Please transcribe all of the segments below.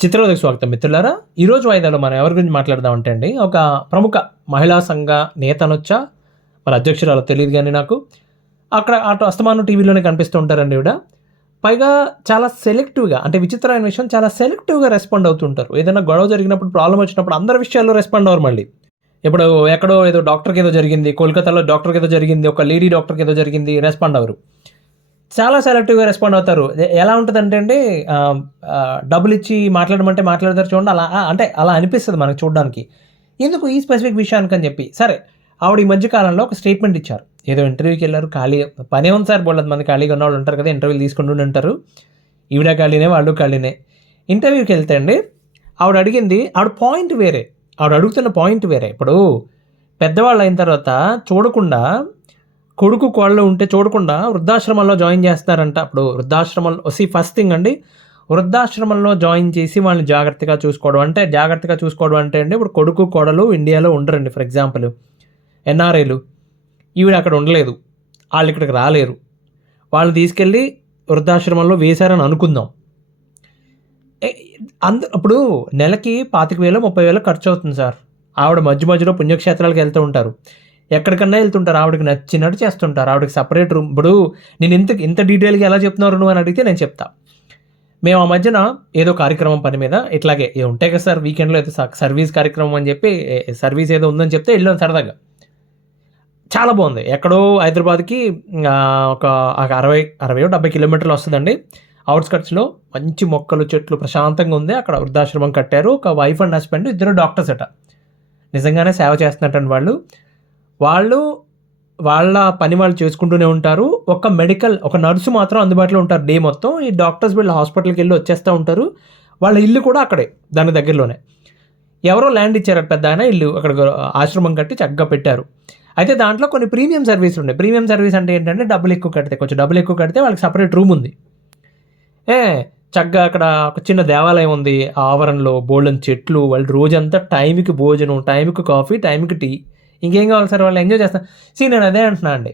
చిత్రోదయకు స్వాగతం మిత్రులారా. ఈరోజు వాయిదాలో మనం ఎవరి గురించి మాట్లాడదామంటే అండి, ఒక ప్రముఖ మహిళా సంఘ నేత అనొచ్చా, మరి అధ్యక్షురాలో తెలియదు కానీ నాకు. అక్కడ అటు అస్తమానం టీవీలోనే కనిపిస్తూ ఉంటారండి ఈవిడ. పైగా చాలా సెలెక్టివ్‌గా, అంటే విచిత్రమైన విషయం, చాలా సెలెక్టివ్‌గా రెస్పాండ్ అవుతుంటారు. ఏదైనా గొడవ జరిగినప్పుడు, ప్రాబ్లమ్ వచ్చినప్పుడు అందరి విషయాల్లో రెస్పాండ్ అవ్వరు మళ్ళీ. ఇప్పుడు ఎక్కడో ఏదో డాక్టర్‌కి ఏదో జరిగింది, కోల్కతాలో డాక్టర్‌కి ఏదో జరిగింది, ఒక లేడీ డాక్టర్‌కి ఏదో జరిగింది, రెస్పాండ్ అవ్వరు. చాలా సెలెక్టివ్‌గా రెస్పాండ్ అవుతారు. ఎలా ఉంటదంటే అండి, డబ్బులిచ్చి మాట్లాడమంటే మాట్లాడతారు చూడండి, అలా అంటే అలా అనిపిస్తది మనకు చూడడానికి. ఎందుకు ఈ స్పెసిఫిక్ విషయానికని చెప్పి. సరే, ఆవిడ ఈ మధ్య కాలంలో ఒక స్టేట్మెంట్ ఇచ్చారు. ఏదో ఇంటర్వ్యూకెళ్లారు, ఖాళీ పనే ఉంది సార్, బోలెడు మంది ఖాళీగా ఉన్నవాళ్ళు ఉంటారు కదా, ఇంటర్వ్యూలు తీసుకుంటూనే ఉంటారు. ఈవిడ ఖాళీనే, వాళ్ళు ఖాళీనే. ఇంటర్వ్యూకెళ్తే అండి, ఆవిడ అడిగింది, ఆవిడ పాయింట్ వేరే. ఆవిడ అడుగుతున్న పాయింట్ వేరే. ఇప్పుడు పెద్దవాళ్ళు అయిన తర్వాత చూడకుండా, కొడుకు కోడలు ఉంటే చూడకుండా వృద్ధాశ్రమంలో జాయిన్ చేస్తారంట. అప్పుడు వృద్ధాశ్రమంలో ఫస్ట్ థింగ్ అండి, వృద్ధాశ్రమంలో జాయిన్ చేసి వాళ్ళని జాగ్రత్తగా చూసుకోవడం. అంటే జాగ్రత్తగా చూసుకోవడం అంటే అండి, ఇప్పుడు కొడుకు కోడలు ఇండియాలో ఉండరండి. ఫర్ ఎగ్జాంపుల్ ఎన్ఆర్ఐలు, ఈవిడ అక్కడ ఉండలేదు, వాళ్ళు ఇక్కడికి రాలేరు, వాళ్ళని తీసుకెళ్ళి వృద్ధాశ్రమంలో వేశారని అనుకుందాం. అప్పుడు నెలకి 25,000 30,000 ఖర్చు అవుతుంది సార్. ఆవిడ మధ్య మధ్యలో పుణ్యక్షేత్రాలకు వెళ్తూ ఉంటారు, ఎక్కడికన్నా వెళ్తుంటారు, ఆవిడకి నచ్చినట్టు చేస్తుంటారు. ఆవిడకి సపరేట్ రూమ్. ఇప్పుడు నేను ఇంత డీటెయిల్గా ఎలా చెప్తున్నారు నువ్వు అని అడిగితే నేను చెప్తా. మేము ఆ మధ్యన ఏదో కార్యక్రమం పని మీద ఇట్లాగే ఉంటాయి కదా సార్, వీకెండ్లో ఏదో సర్వీస్ కార్యక్రమం అని చెప్పి, సర్వీస్ ఏదో ఉందని చెప్తే వెళ్ళాం సరదాగా. చాలా బాగుంది. ఎక్కడో హైదరాబాద్కి ఒక 60-70 కిలోమీటర్లు వస్తుందండి. అవుట్స్కట్స్లో మంచి మొక్కలు చెట్లు ప్రశాంతంగా ఉంది. అక్కడ వృద్ధాశ్రమం కట్టారు. ఒక వైఫ్ అండ్ హస్బెండ్, ఇద్దరు డాక్టర్స్ అట. నిజంగానే సేవ చేస్తున్నట్టండి వాళ్ళు వాళ్ళ పని వాళ్ళు చేసుకుంటూనే ఉంటారు. ఒక నర్సు మాత్రం అందుబాటులో ఉంటారు డే మొత్తం. ఈ డాక్టర్స్ వీళ్ళ హాస్పిటల్కి వెళ్ళి వచ్చేస్తూ ఉంటారు. వాళ్ళ ఇల్లు కూడా అక్కడే, దాని దగ్గరలోనే. ఎవరో ల్యాండ్ ఇచ్చారట, పెద్ద ఆయన ఇల్లు అక్కడ ఆశ్రమం కట్టి చక్కగా పెట్టారు. అయితే దాంట్లో కొన్ని ప్రీమియం సర్వీసులు ఉన్నాయి. ప్రీమియం సర్వీస్ అంటే ఏంటంటే, కొంచెం డబ్బులు ఎక్కువ కడితే వాళ్ళకి సపరేట్ రూమ్ ఉంది. చక్కగా అక్కడ ఒక చిన్న దేవాలయం ఉంది. ఆ ఆవరణలో బోల్డెన్ చెట్లు, వాళ్ళు రోజంతా టైంకి భోజనం, టైంకి కాఫీ, టైంకి టీ. ఇంకేం కావాలి సార్, వాళ్ళు ఎంజాయ్ చేస్తారు. నేను అదే అంటున్నా అండి,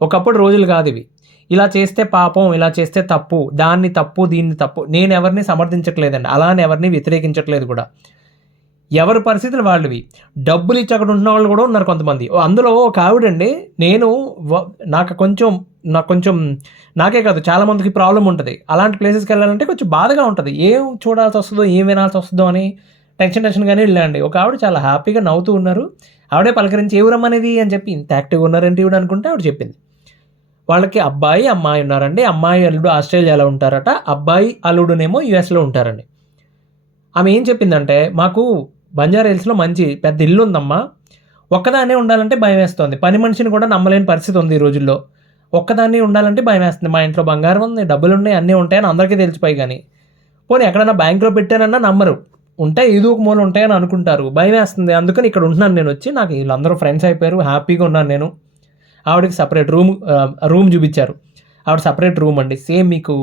ఒకప్పుడు రోజులు కాదు ఇవి. ఇలా చేస్తే పాపం, ఇలా చేస్తే తప్పు, దీన్ని తప్పు. నేను ఎవరిని సమర్థించట్లేదండి, అలానే ఎవరిని వ్యతిరేకించట్లేదు కూడా. ఎవరి పరిస్థితులు వాళ్ళవి. డబ్బులు ఇచ్చి అక్కడ ఉన్న వాళ్ళు కూడా ఉన్నారు కొంతమంది. అందులో ఒక ఆవిడండి, నాకు కొంచెం నాకే కాదు చాలామందికి ప్రాబ్లం ఉంటుంది. అలాంటి ప్లేసెస్కి వెళ్ళాలంటే కొంచెం బాధగా ఉంటుంది. ఏం చూడాల్సి వస్తుందో, ఏం వినాల్సి వస్తుందో అని టెన్షన్గానే వెళ్ళండి. ఒక ఆవిడ చాలా హ్యాపీగా నవ్వుతూ ఉన్నారు. ఆవిడే పలకరించి, ఏ ఊరమ్మనేది అని చెప్పి, ఇంత యాక్టివ్గా ఉన్నారంటే ఈవిడ అనుకుంటే ఆవిడ చెప్పింది. వాళ్ళకి అబ్బాయి అమ్మాయి ఉన్నారండి. అమ్మాయి అల్లుడు ఆస్ట్రేలియాలో ఉంటారట, అబ్బాయి అల్లుడునేమో యుఎస్లో ఉంటారండి. ఆమె ఏం చెప్పిందంటే, మాకు బంజారా హిల్స్లో మంచి పెద్ద ఇల్లు ఉందమ్మా, ఒక్కదాన్నే ఉండాలంటే భయం వేస్తుంది. పని మనిషిని కూడా నమ్మలేని పరిస్థితి ఉంది ఈ రోజుల్లో. ఒక్కదాన్నే ఉండాలంటే భయం వేస్తుంది. మా ఇంట్లో బంగారం ఉంది, డబ్బులు ఉన్నాయి, అన్నీ ఉంటాయని అందరికీ తెలిసిపోయి, కానీ పోనీ ఎక్కడైనా బ్యాంకులో పెట్టానన్నా నమ్మరు. ఉంటాయి, ఏదో ఒక మూల ఉంటాయని అనుకుంటారు. భయం వేస్తుంది, అందుకని ఇక్కడ ఉంటున్నాను నేను వచ్చి. నాకు వీళ్ళందరూ ఫ్రెండ్స్ అయిపోయారు, హ్యాపీగా ఉన్నాను నేను. ఆవిడకి సపరేట్ రూమ్ చూపించారు. ఆవిడ సపరేట్ రూమ్ అండి. సేమ్ మీకు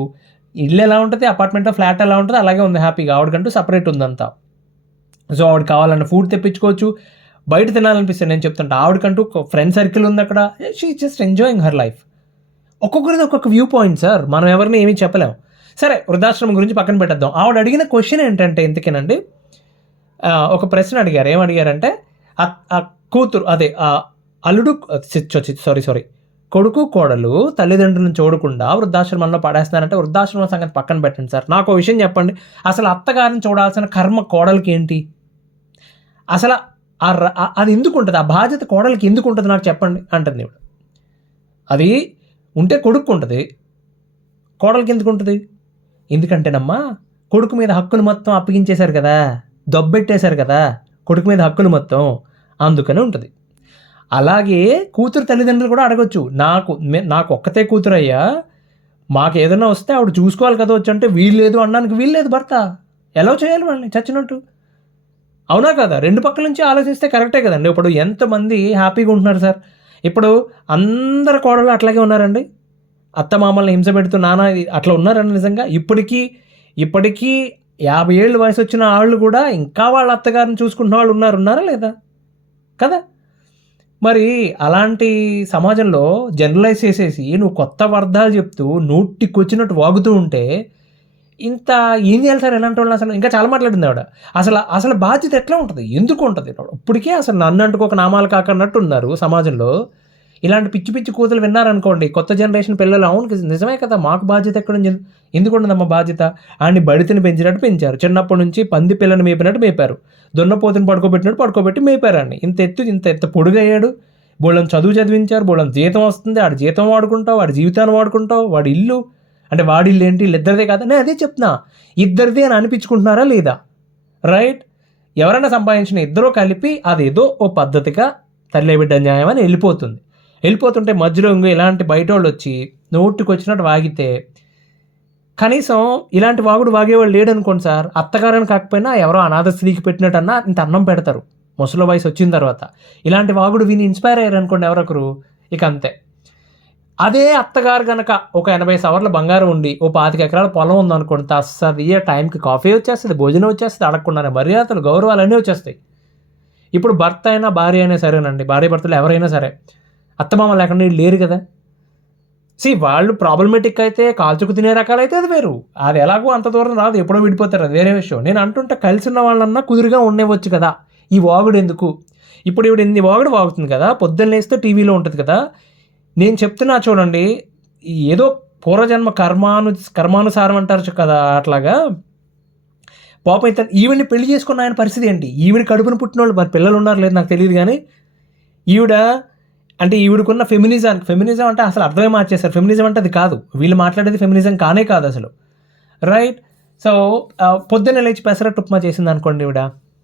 ఇల్లు ఎలా ఉంటుంది, అపార్ట్మెంట్లో ఫ్లాట్ ఎలా ఉంటుంది, అలాగే ఉంది హ్యాపీగా. ఆవిడకంటూ సపరేట్ ఉందంతా. సో ఆవిడ కావాలన్న ఫుడ్ తెప్పించుకోవచ్చు, బయట తినాలనిపిస్తుంది. నేను చెప్తుంటా, ఆవిడకంటూ ఫ్రెండ్ సర్కిల్ ఉంది అక్కడ. She just enjoying her life. ఒక్కొక్కరిది ఒక్కొక్క వ్యూ పాయింట్ సార్, మనం ఎవరిని ఏమీ చెప్పలేము. సరే, వృద్ధాశ్రమం గురించి పక్కన పెట్టేద్దాం. ఆవిడ అడిగిన క్వశ్చన్ ఏంటంటే, ఇంతకేనండి, ఒక ప్రశ్న అడిగారు. ఏమడిగారంటే, కూతురు అదే అల్లుడు సారీ కొడుకు కోడలు తల్లిదండ్రులను చూడకుండా వృద్ధాశ్రమంలో పడేస్తున్నారంటే, వృద్ధాశ్రమం సంగతి పక్కన పెట్టండి సార్, నాకు ఒక విషయం చెప్పండి. అసలు అత్తగారిని చూడాల్సిన కర్మ కోడలికి ఏంటి? అసలు అది ఎందుకు ఉంటుంది? ఆ బాధ్యత కోడలికి ఎందుకు ఉంటుంది నాకు చెప్పండి అంటుంది ఇప్పుడు. అది ఉంటే కొడుకు ఉంటుంది, కోడలికి ఎందుకు ఉంటుంది? ఎందుకంటేనమ్మా, కొడుకు మీద హక్కులు మొత్తం అప్పగించేశారు కదా, దొబ్బెట్టేశారు కదా కొడుకు మీద హక్కులు మొత్తం, అందుకనే ఉంటుంది. అలాగే కూతురు తల్లిదండ్రులు కూడా అడగొచ్చు, నాకు ఒక్కతే కూతురు అయ్యా, మాకు ఏదైనా వస్తే ఆవిడ చూసుకోవాలి కదా వచ్చి అంటే, వీల్లేదు అనడానికి వీల్లేదు భర్త. ఎలా చేయాలి వాళ్ళని చచ్చినట్టు? అవునా కదా? రెండు పక్కల నుంచి ఆలోచిస్తే కరెక్టే కదండి. ఇప్పుడు ఎంతమంది హ్యాపీగా ఉంటున్నారు సార్. ఇప్పుడు అందరు కోడలు అట్లాగే ఉన్నారండి, అత్తమామల్ని హింస పెడుతూ నానా అట్లా ఉన్నారండి నిజంగా. ఇప్పటికీ 50 ఏళ్ళు వయసు వచ్చిన వాళ్ళు కూడా ఇంకా వాళ్ళ అత్తగారిని చూసుకుంటున్న వాళ్ళు ఉన్నారా లేదా కదా? మరి అలాంటి సమాజంలో జనరలైజ్ చేసేసి నువ్వు కొత్త అర్థాలు చెప్తూ నోటికొచ్చినట్టు వాగుతూ ఉంటే ఇంత ఏం చేయాలి సార్ ఇలాంటి వాళ్ళని అసలు? ఇంకా చాలా మాట్లాడింది ఆవిడ. అసలు బాధ్యత ఎట్లా ఉంటుంది? ఎందుకు ఉంటుంది? ఇప్పటికే అసలు నన్ను అంటుకు ఒక నామాలు కాకన్నట్టు ఉన్నారు సమాజంలో. ఇలాంటి పిచ్చి పిచ్చి కూతులు విన్నారనుకోండి కొత్త జనరేషన్ పిల్లలు, అవును నిజమే కదా, మాకు బాధ్యత ఎక్కడ ఉంది? ఎందుకు ఉండదమ్మా బాధ్యత? ఆడిని బడితిని పెంచినట్టు పెంచారు, చిన్నప్పటి నుంచి పంది పిల్లని మేపినట్టు మేపారు, దున్నపోతుని పడుకోబెట్టినట్టు పడుకోబెట్టి మేపారండి. ఇంత పొడుగయ్యాడు, బోళ్ళని చదువు చదివించారు, బోళ్ళని జీతం వస్తుంది, ఆడి జీతం వాడుకుంటావు, వాడి జీవితాన్ని వాడుకుంటావు, వాడి ఇల్లు అంటే వాడి ఇల్లు ఏంటి, ఇద్దరిదే కదా. నేను అదే చెప్తున్నా, ఇద్దరిదే అని అనిపించుకుంటున్నారా లేదా? రైట్, ఎవరైనా సంపాదించిన ఇద్దరూ కలిపి అదేదో ఓ పద్ధతిగా తల్లి బిడ్డ న్యాయం అని వెళ్ళిపోతుంటే మధ్యలో ఇంకో ఇలాంటి బయట వాళ్ళు వచ్చి నోటికి వచ్చినట్టు వాగితే, కనీసం ఇలాంటి వాగుడు వాగేవాళ్ళు లేడనుకోండి సార్, అత్తగారని కాకపోయినా ఎవరో అనాథ స్త్రీకి పెట్టినట్టన్నా ఇంత అన్నం పెడతారు ముసలి వయసు వచ్చిన తర్వాత. ఇలాంటి వాగుడు విని ఇన్స్పైర్ అయ్యారు అనుకోండి ఎవరొకరు, ఇక అంతే. అదే అత్తగారు కనుక ఒక 80 సవర్ల బంగారం ఉండి ఓ 25 ఎకరాల పొలం ఉందనుకోండి, తస్సది టైంకి కాఫీ వచ్చేస్తుంది, భోజనం వచ్చేస్తుంది, అడగకుండానే మర్యాదలు గౌరవాలు అన్నీ వచ్చేస్తాయి. ఇప్పుడు భర్త అయినా భార్య అయినా సరేనండి, భార్య భర్తలు ఎవరైనా సరే అత్తమామ లేకుండా లేరు కదా. వాళ్ళు ప్రాబ్లమేటిక్ అయితే కాల్చుకు తినే రకాలైతే అది వేరు, అది ఎలాగో అంత దూరం రాదు, ఎప్పుడో విడిపోతారు, అది వేరే విషయం. నేను అంటుంటే కలిసి ఉన్న వాళ్ళన్నా కుదురుగా ఉండేవచ్చు కదా, ఈ వాగుడు ఎందుకు? ఇప్పుడు ఇవిడ ఎన్ని వాగుడు వాగుతుంది కదా, పొద్దున్న లేస్తే టీవీలో ఉంటుంది కదా. నేను చెప్తున్నా చూడండి, ఏదో పూర్వజన్మ కర్మానుసారం అంటారు కదా, అట్లాగా పాపం అయితే ఈవిడ్ని పెళ్లి చేసుకున్న ఆయన పరిస్థితి ఏంటి? ఈవిడ కడుపున పుట్టిన వాళ్ళు మరి పిల్లలు ఉన్నారు లేదు నాకు తెలియదు, కానీ ఈవిడకున్న ఫెమినిజం అంటే అసలు అర్థమే మార్చేస్తారు. ఫెమినిజం అంటే అది కాదు, వీళ్ళు మాట్లాడేది ఫెమినిజం కానే కాదు అసలు. రైట్, సో పొద్దున్న లేచి పెసరట్టు ఉప్మా చేసింది అనుకోండి ఈవిడ,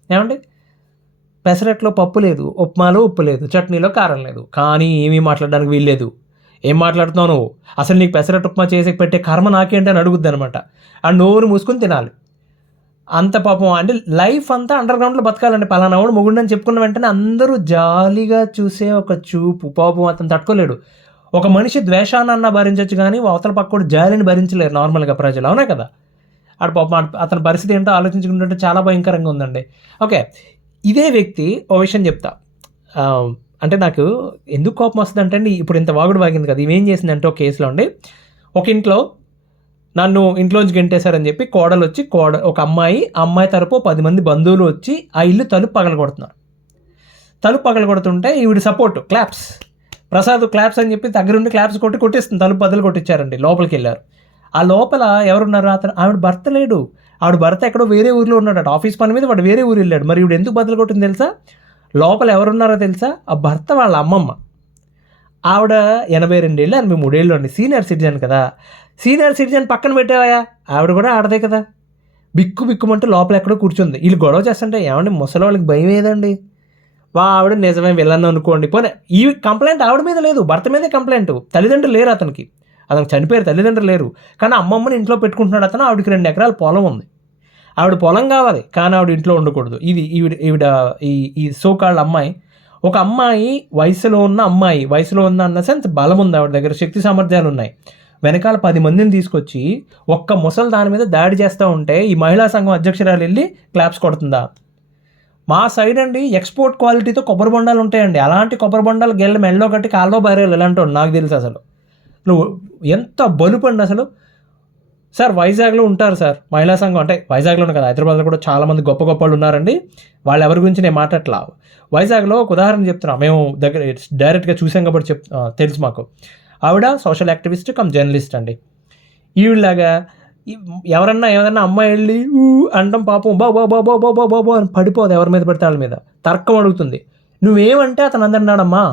ఏమండి పెసరట్లో పప్పు లేదు, ఉప్మాలో ఉప్పు లేదు, చట్నీలో కారం లేదు, కానీ ఏమీ మాట్లాడడానికి వీల్లేదు. ఏం మాట్లాడుతున్నావు నువ్వు? అసలు నీకు పెసరట్టు ఉప్మా చేసి పెట్టే కర్మ నాకేంటి అని అడుగుద్ది అనమాట. ఆ నోరు మూసుకొని తినాలి. అంత పాపం అంటే లైఫ్ అంతా అండర్ గ్రౌండ్లో బతకాలండి. పలానా వాడు మొగుడని చెప్పుకున్న వెంటనే అందరూ జాలీగా చూసే ఒక చూపు, పాపం అతను తట్టుకోలేడు. ఒక మనిషి ద్వేషాన్ని భరించవచ్చు కానీ అవతల పక్కడు జాలిని భరించలేరు నార్మల్గా ప్రజలు, అవునా కదా. ఆడు పాపం అతని పరిస్థితి ఏంటో ఆలోచించుకుంటుంటే చాలా భయంకరంగా ఉందండి. ఓకే, ఇదే వ్యక్తి ఓ విషయం చెప్తా. అంటే నాకు ఎందుకు కోపం వస్తుంది అంటే అండి, ఇప్పుడు ఇంత వాగుడు వాగింది కదా, ఇవేం చేసిందంటే ఒక కేసులో అండి, ఒక ఇంట్లో నన్ను ఇంట్లోంచి గెంటేశారని చెప్పి ఒక అమ్మాయి తరపు 10 మంది బంధువులు వచ్చి ఆ ఇల్లు తలుపు పగలగొడుతుంటే ఈవిడ సపోర్ట్ క్లాప్స్, ప్రసాద్ క్లాప్స్ అని చెప్పి దగ్గరుండి క్లాప్స్ కొట్టిస్తుంది, తలుపు బదులు కొట్టించారండి. లోపలికి వెళ్ళారు. ఆ లోపల ఎవరున్నారు? ఆవిడ భర్త లేడు. ఆవిడ భర్త ఎక్కడో వేరే ఊరిలో ఉన్నాడట, ఆఫీస్ పని మీద వాడు వేరే ఊరు వెళ్ళాడు. మరి ఈవిడ ఎందుకు బదులు కొట్టింది తెలుసా? లోపల ఎవరున్నారో తెలుసా? ఆ భర్త వాళ్ళ అమ్మమ్మ. ఆవిడ 82 ఏళ్ళు 83 ఏళ్ళు అండి, సీనియర్ సిటిజన్ కదా. సీనియర్ సిటిజన్ పక్కన పెట్టావా, ఆవిడ కూడా ఆడదే కదా. బిక్కుమంటూ లోపల ఎక్కడో కూర్చుంది. వీళ్ళు గొడవ చేస్తుంటే, ఏమండి ముసలి వాళ్ళకి భయం ఏదండి? ఆవిడ నిజమే వెళ్ళను అనుకోండి, పోనీ ఈ కంప్లైంట్ ఆవిడ మీద లేదు, భర్త మీదే కంప్లైంట్. తల్లిదండ్రులు లేరు అతనికి చనిపోయారు, తల్లిదండ్రులు లేరు. కానీ అమ్మమ్మని ఇంట్లో పెట్టుకుంటున్నాడు అతను. ఆవిడకి 2 ఎకరాల పొలం ఉంది. ఆవిడ పొలం కావాలి కానీ ఆవిడ ఇంట్లో ఉండకూడదు. ఇది ఈవిడ ఈ సోకాళ్ళ అమ్మాయి. ఒక అమ్మాయి వయసులో ఉన్న అన్న సెన్స్ బలం ఉంది ఆవిడ దగ్గర, శక్తి సామర్థ్యాలు ఉన్నాయి. వెనకాల 10 మందిని తీసుకొచ్చి ఒక్క ముసలి దాని మీద దాడి చేస్తూ ఉంటే ఈ మహిళా సంఘం అధ్యక్షురాలు వెళ్ళి క్లాప్స్ కొడుతుందా? మా సైడ్ అండి ఎక్స్పోర్ట్ క్వాలిటీతో కొబ్బరి బొండాలు ఉంటాయండి. అలాంటి కొబ్బరి బొండాలు గెళ్ళి మెళ్ళలో కట్టి కాల్లో బరేలు ఇలాంటి నాకు తెలుసు. అసలు నువ్వు ఎంత బలుపండి అసలు. సార్ వైజాగ్లో ఉంటారు సార్ మహిళా సంఘం, అంటే వైజాగ్లోనే కదా, హైదరాబాద్లో కూడా చాలామంది గొప్ప వాళ్ళు ఉన్నారండి. వాళ్ళు ఎవరి గురించి నేను మాట్లాడలా. వైజాగ్లో ఒక ఉదాహరణ చెప్తున్నా, మేము దగ్గర డైరెక్ట్గా చూసాం కాబట్టి తెలుసు మాకు. ఆవిడ సోషల్ యాక్టివిస్ట్ కమ్ జర్నలిస్ట్ అండి. ఈవిడలాగా ఎవరన్నా ఏదన్నా అమ్మాయి వెళ్ళి అంటాం, పాపం బాబో అని పడిపోదు, ఎవరి మీద పడితే వాళ్ళ మీద తర్కం అడుగుతుంది. నువ్వేమంటే అతను అందన్నాడమ్మా,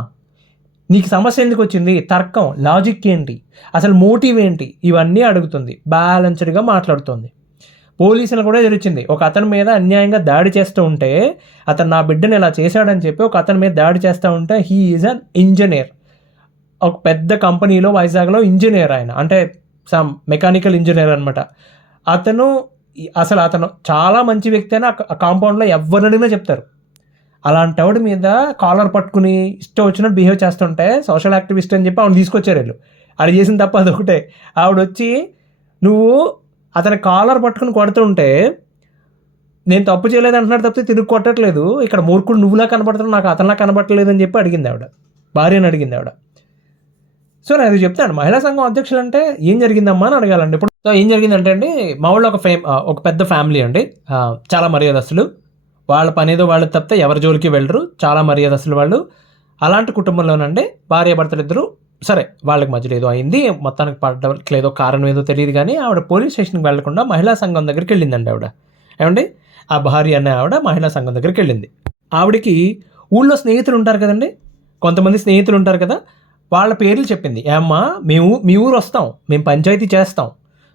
నీకు సమస్య ఎందుకు వచ్చింది, తర్కం లాజిక్ ఏంటి, అసలు మోటివ్ ఏంటి, ఇవన్నీ అడుగుతుంది. బ్యాలెన్స్డ్గా మాట్లాడుతుంది. పోలీసులు కూడా ఎదురొచ్చింది. ఒక అతని మీద అన్యాయంగా దాడి చేస్తూ ఉంటే, అతను నా బిడ్డను ఇలా చేశాడని చెప్పి ఒక అతని మీద దాడి చేస్తూ ఉంటే, హీ ఈజ్ అన్ ఇంజనీర్, ఒక పెద్ద కంపెనీలో వైజాగ్లో ఇంజనీర్ ఆయన, అంటే సమ్ మెకానికల్ ఇంజనీర్ అనమాట. అతను చాలా మంచి వ్యక్తి అని ఆ కాంపౌండ్లో ఎవరినైనా చెప్తారు. అలాంటి ఆవిడ మీద కాలర్ పట్టుకుని ఇష్టం వచ్చినట్టు బిహేవ్ చేస్తుంటే సోషల్ యాక్టివిస్ట్ అని చెప్పి ఆవిడ తీసుకొచ్చారు వీళ్ళు. అది చేసిన తప్ప అదొకటే. ఆవిడ వచ్చి నువ్వు అతని కాలర్ పట్టుకుని కొడుతుంటే నేను తప్పు చేయలేదు అంటున్నాడు తప్పితే తిరిగి కొట్టట్లేదు, ఇక్కడ మూర్ఖుడు నువ్వులా కనబడుతున్నావు, నాకు అతనిలా కనబడట్లేదు అని చెప్పి అడిగింది ఆవిడ, భార్యని అడిగింది ఆవిడ. సో నేను అది చెప్తాను, మహిళా సంఘం అధ్యక్షులు అంటే ఏం జరిగిందమ్మా అని అడగాలండి. ఇప్పుడు సో ఏం జరిగిందంటే అండి, మా ఊళ్ళో ఒక పెద్ద ఫ్యామిలీ అండి. చాలా మర్యాదస్తులు. వాళ్ళ పనేదో వాళ్ళు తప్పితే ఎవరి జోలికి వెళ్ళరు. చాలా మర్యాదస్తులు వాళ్ళు. అలాంటి కుటుంబంలోనండి భార్యాభర్తలిద్దరూ సరే వాళ్ళకి మధ్యలో ఏదో అయింది. మొత్తానికి పడట్లేదో కారణం ఏదో తెలీదు గానీ, ఆవిడ పోలీస్ స్టేషన్‌కి వెళ్ళకుండా మహిళా సంఘం దగ్గరికెళ్ళిందండి ఆవిడ. ఏవండీ? ఆ భార్య అనే ఆవిడ మహిళా సంఘం దగ్గరికెళ్ళింది. ఆవిడకి ఊళ్ళో స్నేహితులుంటారు కదండీ! కొంతమంది స్నేహితులుంటారు కదా! వాళ్ళ పేర్లు చెప్పింది. "ఏమ్మా! మేము మీ ఊరొస్తాం. మేము పంచాయతీ చేస్తాం.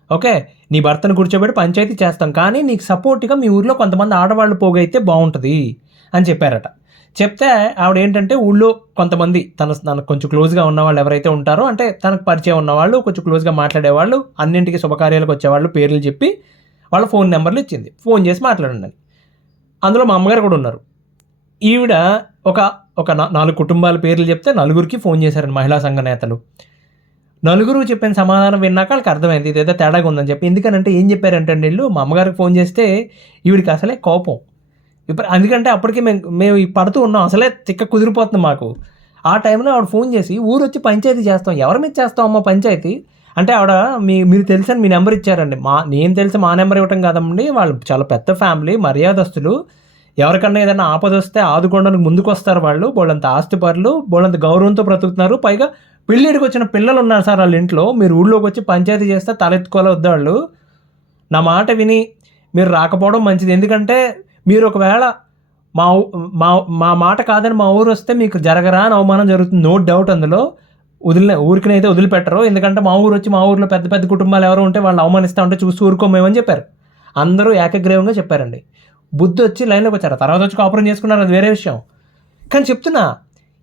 ఓకే. నీ భర్తను కూర్చోబెట్టి పంచాయతీ చేస్తాం. కానీ నీకు సపోర్ట్‌గా మీ ఊర్లో కొంతమంది ఆడవాళ్ళు పోగైతే బావుంటది" అని చెప్పారట. చెప్తే ఆవిడేంటంటే ఊళ్ళో కొంతమంది తనకు కొంచెం క్లోజ్‌గా ఉన్నవాళ్ళు ఎవరైతే ఉంటారో, అంటే తనకు పరిచయం ఉన్నవాళ్ళు, కొంచెం క్లోజ్‌గా మాట్లాడేవాళ్ళు, అన్నింటికి శుభకార్యాలకొచ్చేవాళ్ళు పేర్లు చెప్పి వాళ్ళ ఫోన్ నంబర్‌లు ఇచ్చింది. ఫోన్ చేసి మాట్లాడండని. అందులో మా అమ్మగారు కూడా ఉన్నారు. ఈవిడ ఒక ఒక 4 కుటుంబాల పేర్లు చెప్తే నలుగురికి ఫోన్ చేశారండి మహిళా సంఘ నేతలు. నలుగురు చెప్పిన సమాధానం విన్నాక ఆళ్ళకి అర్థమైంది ఇదేదో తేడాగా ఉందని చెప్పి. ఎందుకనంటే ఏం చెప్పారంటే అండి ఈళ్ళు, మా అమ్మగారికి ఫోన్ చేస్తే ఈవిడికి అసలే కోపం. ఎందుకంటే అప్పటికి మేము పడుతూ ఉన్నాం. అసలే తిక్క కుదిరిపోతుంది మాకు. ఆ టైంలో ఆవిడ ఫోన్ చేసి ఊరొచ్చి పంచాయతీ చేస్తాం. ఎవరి మీద చేస్తాం అమ్మ పంచాయతీ? అంటే ఆవిడ మీరు తెలుసని మీ నెంబర్ ఇచ్చారండి. నేను తెలిసి మా నెంబర్ ఇవ్వటం కాదండి. వాళ్ళు చాలా పెద్ద ఫ్యామిలీ, మర్యాదస్తులు. ఎవరికన్నా ఏదైనా ఆపదొస్తే ఆదుకోవడానికి ముందుకొస్తారు వాళ్ళు. బోలెడంత ఆస్తిపరులు, బోలెడంత గౌరవంతో బ్రతుకుతున్నారు. పైగా పెళ్ళిడికొచ్చిన పిల్లలున్నారు సార్ ఆళ్ళింట్లో. మీరు ఊళ్ళోకొచ్చి పంచాయతీ చేస్తే తలెత్తుకోలే వద్దాళ్ళు. నా మాట విని మీరు రాకపోవడం మంచిది. ఎందుకంటే మీరు ఒకవేళ మా ఊ మా మా మాట కాదని మా ఊరొస్తే మీకు జరగరాని అవమానం జరుగుతుంది. నో డౌట్ అందులో. ఊరికనైతే వదిలిపెట్టరు. ఎందుకంటే మా ఊరొచ్చి మా ఊర్లో పెద్ద పెద్ద కుటుంబాలు ఎవరో ఉంటే వాళ్ళని అవమానిస్తా ఉంటే చూసి ఊరుకోం మేమని చెప్పారు. అందరూ ఏకగ్రీవంగా చెప్పారండి. బుద్ధొచ్చి లైన్‌లోకొచ్చారు. తర్వాత వచ్చి కాపురం చేసుకున్నారు అది వేరే విషయం. కానీ చెప్తున్నా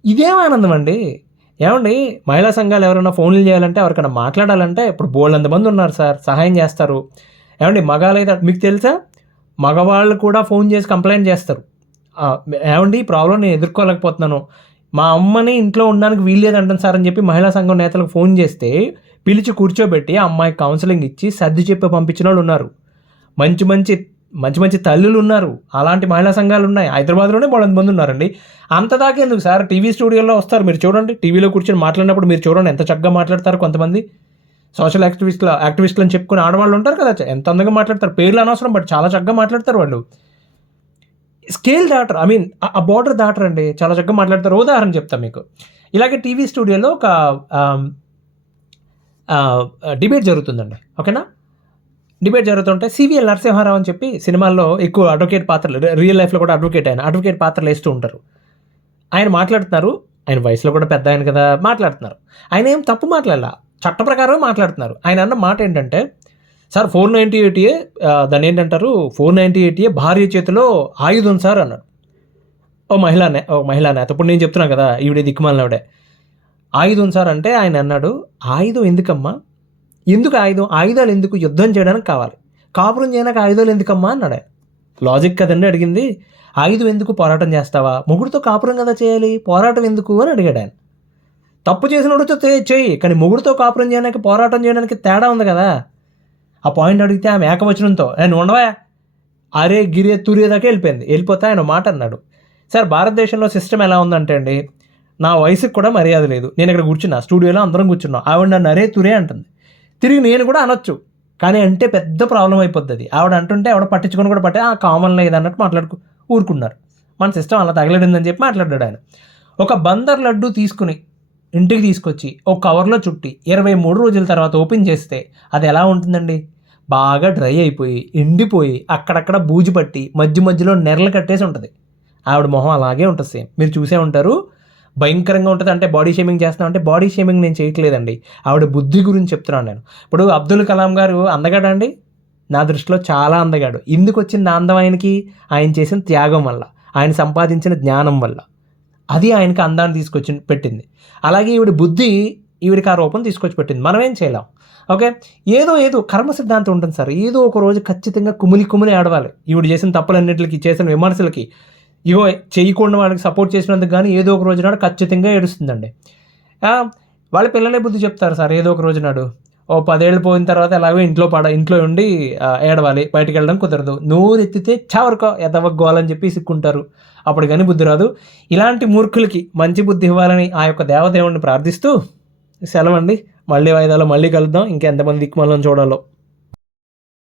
ఇదేం ఆనందం అండి. ఏవండీ మహిళా సంఘాలు ఎవరైనా ఫోన్‌లు చేయాలంటే, ఎవరికైనా మాట్లాడాలంటే ఇప్పుడు బోలెడంత మంది ఉన్నారు సార్. సహాయం చేస్తారు. ఏవండీ మగాళ్ళైతే మీకు తెలుసా? మగవాళ్ళు కూడా ఫోన్ చేసి కంప్లెయింట్ చేస్తారు. ఏవండీ ఈ ప్రాబ్లమ్ నేను ఎదుర్కోలేకపోతున్నాను. మా అమ్మని ఇంట్లో ఉండడానికి వీల్లేదంటాను సార్ అని చెప్పి మహిళా సంఘం నేతలకు ఫోన్ చేస్తే, పిలిచి కూర్చోబెట్టి ఆ అమ్మాయికి కౌన్సెలింగ్ ఇచ్చి సర్ది చెప్పి పంపించినోళ్ళున్నారు. మంచి మంచి మంచి మంచి తల్లులున్నారు. అలాంటి మహిళా సంఘాలున్నాయి. హైదరాబాద్‌లోనే బోలెడంత మందున్నారండి. అంత దాకా ఎందుకు సార్ టీవీ స్టూడియోలో వస్తారు. మీరు చూడండి. టీవీలో కూర్చొని మాట్లాడినప్పుడు మీరు చూడండి ఎంత చక్కగా మాట్లాడతారో కొంతమంది. సోషల్ యాక్టివిస్టులు అని చెప్పుకునే ఆడవాళ్ళు ఉంటారు కదా! ఎంత అందంగా మాట్లాడతారు. పేర్లు అనవసరం బట్ చాలా చక్కగా మాట్లాడతారు వాళ్ళు. స్కేల్ దాటరు. ఐ మీన్ ఆ బోర్డర్ దాటరండి. చాలా చక్కగా మాట్లాడతారు. ఉదాహరణ చెప్తా మీకు. ఇలాగే టీవీ స్టూడియోలో ఒక ఆహ్, ఆహ్, డిబేట్ జరుగుతుందండి. ఓకేనా? డిబేట్ జరుగుతుంటే సీవీఎల్ నరసింహారావు అని చెప్పి సినిమాల్లో ఎక్కువ అడ్వకేట్ పాత్రలు రియల్ లైఫ్‌లో కూడా అడ్వకేట్ ఆయన. అడ్వకేట్ పాత్రలు వేస్తూ ఉంటారు. ఆయన మాట్లాడుతున్నారు. ఆయన వయసులో కూడా పెద్దాయన కదా! మాట్లాడుతున్నారు. ఆయన ఏం తప్పు మాట్లాడలా. చట్ట ప్రకారమే మాట్లాడుతున్నారు. ఆయన అన్న మాట ఏంటంటే, "సార్ 498 దాన్నేంటంటారు 498 భార్య చేతిలో ఆయుధం సార్" అన్నాడు. ఓ మహిళా నేత. ఇప్పుడు నేను చెప్తున్నా కదా! ఈవిడ దిక్కుమాలినావిడే. ఆయుధం సార్ అంటే ఆయన అన్నాడు, "ఆయుధం ఎందుకమ్మా? ఎందుకు ఆయుధం? ఆయుధాలు ఎందుకు? యుద్ధం చేయడానికి కావాలి. కాపురం చేయడానికి ఆయుధాలు ఎందుకమ్మా?" అన్నాడాయన. లాజిక్ కదండీ అడిగింది. "ఆయుధం ఎందుకు? పోరాటం చేస్తావా? మొగుడితో కాపురం కదా చేయాలి. పోరాటం ఎందుకు?" అని అడిగాడాయన. తప్పు చేసినోడితో చెయ్యి. కానీ మొగుడితో కాపురం చేయడానికి, పోరాటం చేయడానికి తేడా ఉంది కదా! ఆ పాయింట్ అడిగితే ఆమె ఏకవచనంతో నువ్వు ఉండవా? అరే, గిరే, తురే దాకా వెళ్ళిపోయింది. వెళ్ళిపోతే ఆయన మాట అన్నాడు. సార్ భారతదేశంలో సిస్టమ్ ఎలా ఉందంటే అండి, నా వయసుకి కూడా మర్యాద లేదు. నేను ఇక్కడ కూర్చున్నా. స్టూడియోలో అందరం కూర్చున్నాం. ఆవిడ నన్ను అరే, తురే అంటుంది. తిరిగి నేను కూడా అనొచ్చు. కానీ అంటే పెద్ద ప్రాబ్లమ్ అయిపోద్దది. ఆవిడ అంటుంటే ఆవిడ పట్టించుకొని కూడా కామన్‌లో ఏదన్నట్టు ఊరుకున్నారు. మన సిస్టమ్ అలా తగలడిందని చెప్పి మాట్లాడాడు ఆయన. ఒక బందర్ లడ్డు తీసుకుని ఇంటికి తీసుకొచ్చి ఒక కవర్‌లో చుట్టి 23 రోజుల తర్వాత ఓపెన్ చేస్తే అది ఎలా ఉంటుందండి? బాగా డ్రై అయిపోయి, ఎండిపోయి, అక్కడక్కడ బూజు పట్టి, మధ్యలో నెర్రలు కట్టేసి ఉంటది. ఆవిడ మొహం అలాగే ఉంటది సేమ్. మీరు చూసే ఉంటారు. భయంకరంగా ఉంటది. అంటే బాడీ షేమింగ్ చేస్తున్నాం అంటే బాడీ షేమింగ్ నేను చేయట్లేదండి. ఆవిడ బుద్ధి గురించి చెప్తున్నాను నేను. ఇప్పుడు అబ్దుల్ కలాం గారు అందగాడా అండి? నా దృష్టిలో చాలా అందగాడు. ఎందుకొచ్చింది ఆ అందం ఆయనకి? ఆయన చేసిన త్యాగం వల్ల, ఆయన సంపాదించిన జ్ఞానం వల్ల. అది ఆయనకి అందాన్ని తీసుకొచ్చి పెట్టింది. అలాగే ఈవిడ బుద్ధి ఈవిడికి ఆ రూపం తీసుకొచ్చి పెట్టింది. మనం ఏం చేయలేం. ఓకే. ఏదో కర్మ సిద్ధాంతం ఉంటుంది సార్. ఏదో ఒక రోజు ఖచ్చితంగా కుమిలి ఏడవాలి. ఈవిడ చేసిన తప్పులన్నిటికి, చేసిన విమర్శలకి, ఇగో చేయకుండా వాళ్ళకి సపోర్ట్ చేసినందుకు గానీ ఏదో ఒక రోజు నాడు ఖచ్చితంగా ఏడుస్తుందండి. వాళ్ళ పిల్లలే బుద్ధి చెప్తారు సార్ ఏదో ఒక రోజు నాడు. ఓ 10 ఏళ్ళు పోయిన తర్వాత ఎలాగో ఇంట్లో ఉండి ఏడవాలి. బయటికెళ్ళడం కుదరదు. నోరెత్తితే చావరుకో ఎదవ గోలని చెప్పి సిక్కుంటారు. అప్పుడు గానీ బుద్ధి రాదు. ఇలాంటి మూర్ఖులకి మంచి బుద్ధి ఇవ్వాలని ఆ యొక్క దేవదేవుడిని ప్రార్థిస్తూ సెలవండి. మళ్ళీ వాయిదాలో మళ్ళీ కలుద్దాం. ఇంకెంతమంది దిక్కుమాలను చూడాలో.